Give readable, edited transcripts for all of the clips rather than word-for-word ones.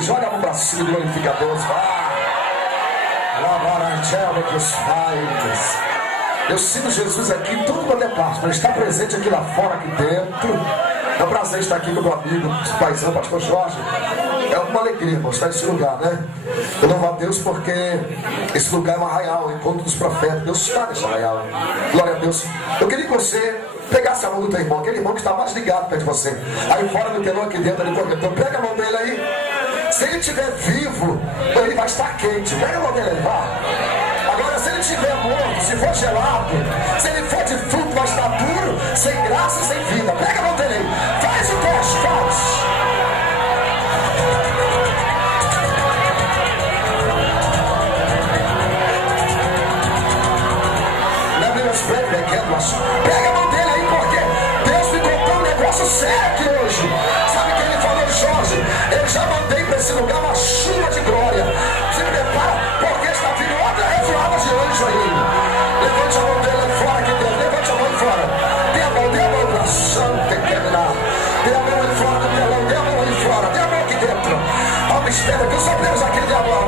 Joga a mão pra cima e glorifica a Deus. Eu sinto Jesus aqui em tudo quanto é parte, mas está presente aqui lá fora, aqui dentro. É um prazer estar aqui com o meu amigo, o paizão, pastor Jorge. É uma alegria, irmão, estar nesse lugar, né? Eu louvo a Deus porque esse lugar é um arraial, o encontro dos profetas. Deus está nesse arraial. Glória a Deus. Eu queria que você pegasse a mão do teu irmão, aquele irmão que está mais ligado perto de você. Aí fora do telão, aqui dentro, ali corretor. Pega a mão dele aí. Se ele estiver vivo, ele vai estar quente. Pega a mão dele aí, vá. Agora, se ele estiver morto, se for gelado, se ele for defunto, vai estar duro, sem graça e sem vida. Pega a mão dele aí. Faz o teste, faz. Pega a mão dele aí, porque Deus me contou um negócio sério aqui hoje. Sabe o que ele falou, Jorge? Eu já mandei para esse lugar uma chuva de glória. Se prepara, porque está vindo outra revoada de anjo aí. Levante a mão dele aí fora aqui dentro. Levante a mão aí fora. Dê a mão para Santa terminar. Dê a mão aí fora do telão. Dê a mão aí fora. Dê a mão aqui dentro. Há uma espera que eu sou Deus aqui de amor.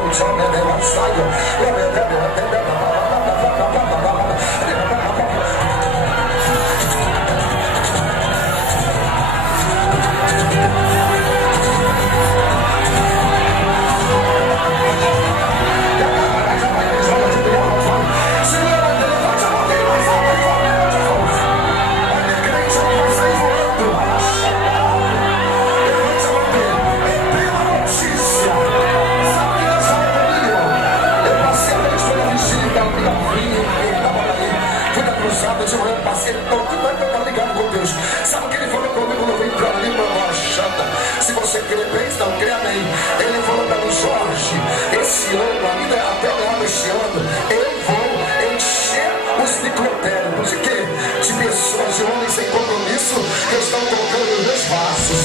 Se você crê bem, não crê amém. Ele falou para mim, Jorge, esse ano, ainda até o final desse ano, eu vou encher os necrotérios de quê? De pessoas, de homens sem compromisso, que estão colocando os meus vasos.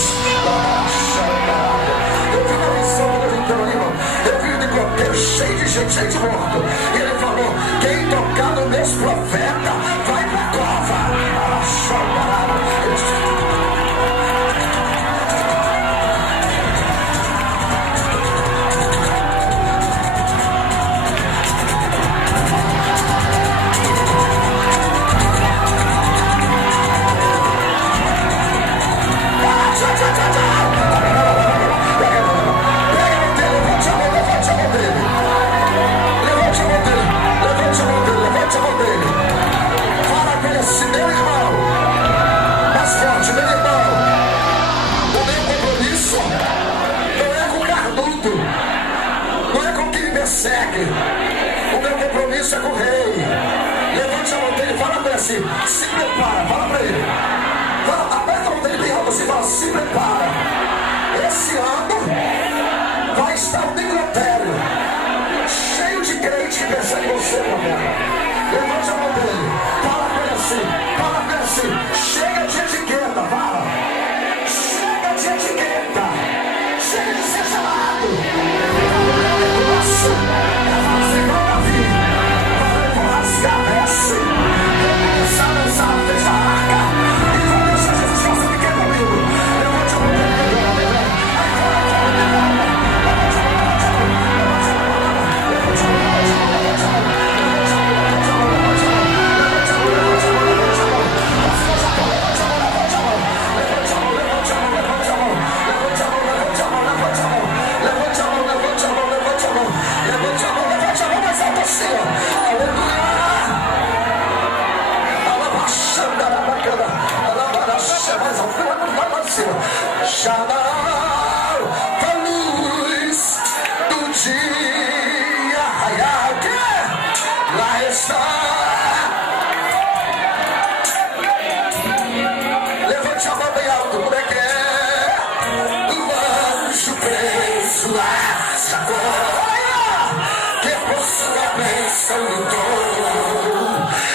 Eu vi uma visão quando eu vim ali, irmão. Eu vi o necrotério cheio de gente, cheio de morto. E ele falou, quem tocar nos meus profetas vai pra cova. O meu compromisso é com o rei. Levante a mão dele e fala para ele assim, se prepara, fala para ele. Fala, aperta a mão dele bem alto assim, fala, se prepara. Esse ano vai estar o necrotério cheio de crente que persegue você, meu irmão. Levante a mão dele, fala para ele assim, chega de etiqueta, fala. Chega de etiqueta, chega de ser chamado.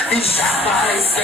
E jamais